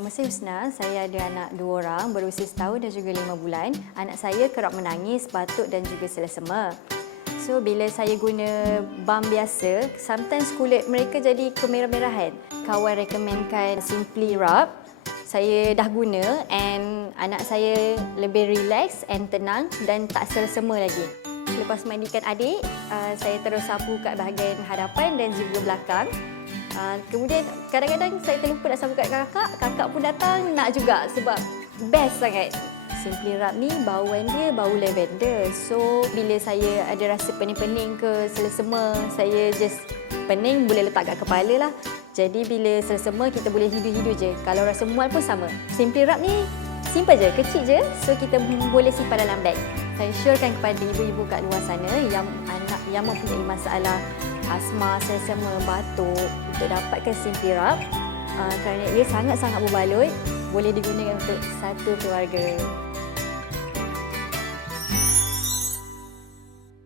Nama saya Husna, saya ada anak 2 orang berusia 1 tahun dan juga 5 bulan. Anak saya kerap menangis, batuk dan juga selesema. So bila saya guna balm biasa, sometimes kulit mereka jadi kemerah-merahan. Kawan recommendkan SimpliRub. Saya dah guna and anak saya lebih relax and tenang dan tak selesema lagi. Lepas mandikan adik, saya terus sapu kat bahagian hadapan dan juga belakang. Kemudian kadang-kadang saya terlupa nak sapu kat kakak pun datang nak juga sebab best sangat. SimpliRub ni bauan dia bau lavender. So bila saya ada rasa pening-pening ke selesema, saya just pening boleh letak kat kepala lah. Jadi bila selesema kita boleh hidu-hidu je. Kalau rasa mual pun sama. SimpliRub ni simple je, kecil je. So kita boleh simpan dalam beg. Saya syorkan kepada ibu-ibu kat luar sana yang mempunyai masalah asma, selsema, batuk untuk dapatkan SimpliRub kerana ia sangat-sangat berbaloi, boleh digunakan untuk satu keluarga.